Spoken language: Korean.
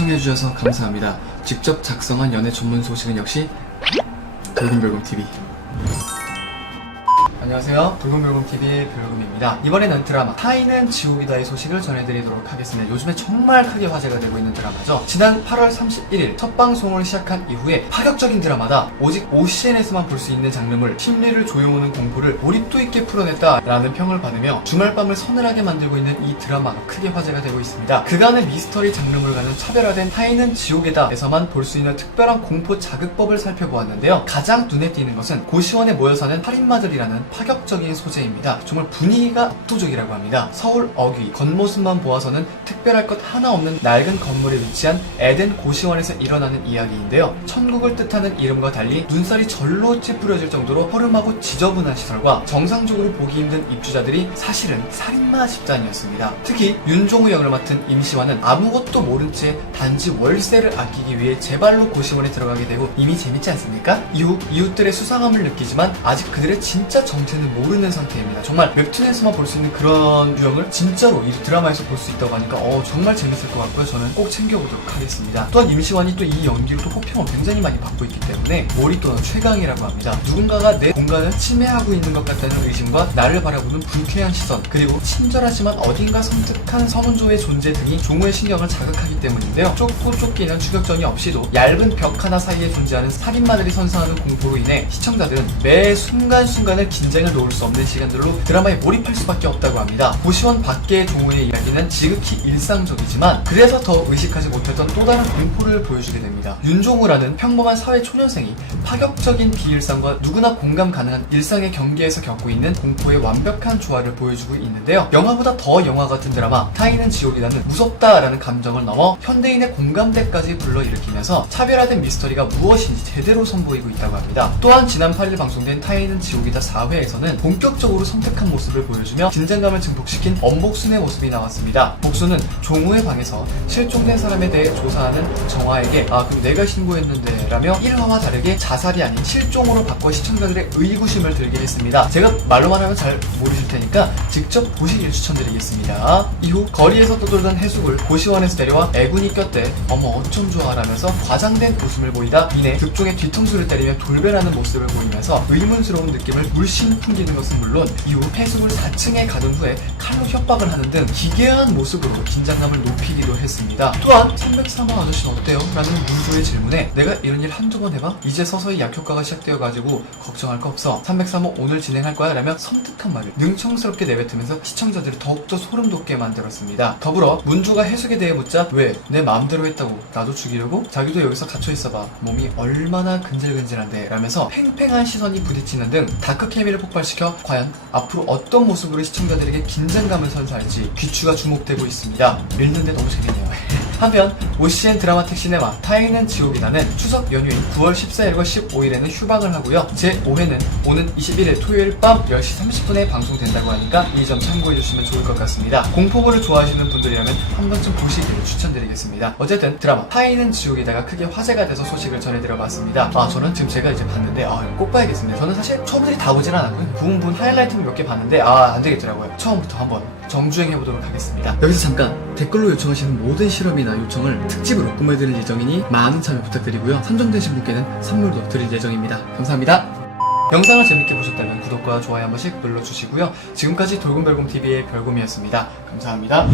시청해주셔서 감사합니다. 직접 작성한 연애 전문 소식은 역시 돌곰별곰TV. 안녕하세요. 돌곰별곰TV의 별곰입니다. 이번에는 드라마 타이는 지옥이다의 소식을 전해드리도록 하겠습니다. 요즘에 정말 크게 화제가 되고 있는 드라마죠. 지난 8월 31일 첫 방송을 시작한 이후에 파격적인 드라마다 오직 OCN에서만 볼 수 있는 장르물 심리를 조여오는 공포를 몰입도 있게 풀어냈다라는 평을 받으며 주말밤을 서늘하게 만들고 있는 이 드라마가 크게 화제가 되고 있습니다. 그간의 미스터리 장르물과는 차별화된 타이는 지옥이다에서만 볼 수 있는 특별한 공포 자극법을 살펴보았는데요. 가장 눈에 띄는 것은 고시원에 모여 사는 살인마들이라는 파격적인 소재입니다. 정말 분위기가 압도적이라고 합니다. 서울 어귀 겉모습만 보아서는 특별할 것 하나 없는 낡은 건물에 위치한 에덴 고시원에서 일어나는 이야기인데요. 천국을 뜻하는 이름과 달리 눈살이 절로 찌푸려질 정도로 허름하고 지저분한 시설과 정상적으로 보기 힘든 입주자들이 사실은 살인마 집단이었습니다. 특히 윤종우 역을 맡은 임시완은 아무것도 모른 채 단지 월세를 아끼기 위해 제 발로 고시원에 들어가게 되고 이미 재밌지 않습니까? 이후 이웃들의 수상함을 느끼지만 아직 그들의 진짜 정체 는 모르는 상태입니다. 정말 웹툰에서만 볼 수 있는 그런 유형을 진짜로 이 드라마에서 볼 수 있다고 하니까 어, 정말 재밌을 것 같고요. 저는 꼭 챙겨보도록 하겠습니다. 또한 임시완이 또 이 연기로 또 호평을 굉장히 많이 받고 있기 때문에 몰입도는 최강이라고 합니다. 누군가가 내 공간을 침해하고 있는 것 같다는 의심과 나를 바라보는 불쾌한 시선 그리고 친절하지만 어딘가 섬뜩한 서문조의 존재 등이 종우의 신경을 자극하기 때문인데요. 쫓고 쫓기는 추격전이 없이도 얇은 벽 하나 사이에 존재하는 살인마들이 선사하는 공포로 인해 시청자들은 매 순간순간을 긴장 을 놓을 수 없는 시간들로 드라마에 몰입할 수밖에 없다고 합니다. 고시원 밖의 종우의 이야기는 지극히 일상적이지만 그래서 더 의식하지 못했던 또 다른 공포를 보여주게 됩니다. 윤종우라는 평범한 사회 초년생이 파격적인 비일상과 누구나 공감 가능한 일상의 경계에서 겪고 있는 공포의 완벽한 조화를 보여주고 있는데요. 영화보다 더 영화 같은 드라마 타이는 지옥이라는 무섭다라는 감정을 넘어 현대인의 공감대까지 불러일으키면서 차별화된 미스터리가 무엇인지 제대로 선보이고 있다고 합니다. 또한 지난 8일 방송된 타이는 지옥이다 4회 에서는 본격적으로 선택한 모습을 보여주며 긴장감을 증폭시킨 엄복순의 모습이 나왔습니다. 복순은 종우의 방에서 실종된 사람에 대해 조사하는 정화에게 아 그럼 내가 신고했는데 라며 1화와 다르게 자살이 아닌 실종으로 바꿔 시청자들의 의구심을 들게 했습니다. 제가 말로만 하면 잘 모르실 테니까 직접 보시길 추천드리겠습니다. 이후 거리에서 떠돌던 해숙을 고시원에서 내려와 애군이 꼈대 어머 어쩜 좋아 라면서 과장된 웃음을 보이다 이내 득종의 뒤통수를 때리며 돌변하는 모습을 보이면서 의문스러운 느낌을 물씬 풍기는 것은 물론 이후 해숙을 4층에 가둔 후에 칼로 협박을 하는 등 기괴한 모습으로 긴장감을 높이기도 했습니다. 또한 303호 아저씨는 어때요? 라는 문조의 질문에 내가 이런 일 한두 번 해봐? 이제 서서히 약효과가 시작되어가지고 걱정할 거 없어. 303호 오늘 진행할 거야? 라며 섬뜩한 말을 능청스럽게 내뱉으면서 시청자들을 더욱더 소름 돋게 만들었습니다. 더불어 문조가 해숙에 대해 묻자 왜? 내 마음대로 했다고 나도 죽이려고? 자기도 여기서 갇혀 있어봐. 몸이 얼마나 근질근질한데 라면서 팽팽한 시선이 부딪히는 등 다크 케미를 폭발시켜 과연 앞으로 어떤 모습으로 시청자들에게 긴장감을 선사할지 귀추가 주목되고 있습니다. 읽는데 너무 재밌네요. 한편 OCN 드라마 택시네마 타이는 지옥이라는 추석 연휴인 9월 14일과 15일에는 휴방을 하고요. 제 5회는 오는 21일 토요일 밤 10시 30분에 방송된다고 하니까 이 점 참고해 주시면 좋을 것 같습니다. 공포물을 좋아하시는 분들이라면 한 번쯤 보시기를 추천드리겠습니다. 어쨌든 드라마 타이는 지옥이다가 크게 화제가 돼서 소식을 전해드려 봤습니다. 아 저는 지금 제가 이제 봤는데 아 꼭 봐야겠습니다. 저는 사실 처음부터 다 보진 않았고요. 부분 부분 하이라이트 몇개 봤는데 아 안 되겠더라고요. 처음부터 한번 정주행해 보도록 하겠습니다. 여기서 잠깐 댓글로 요청하시는 모든 실험이나 요청을 특집으로 꾸며드릴 예정이니 많은 참여 부탁드리고요. 선정되신 분께는 선물도 드릴 예정입니다. 감사합니다. 영상을 재밌게 보셨다면 구독과 좋아요 한 번씩 눌러주시고요. 지금까지 돌곰별곰TV의 별곰이었습니다. 감사합니다.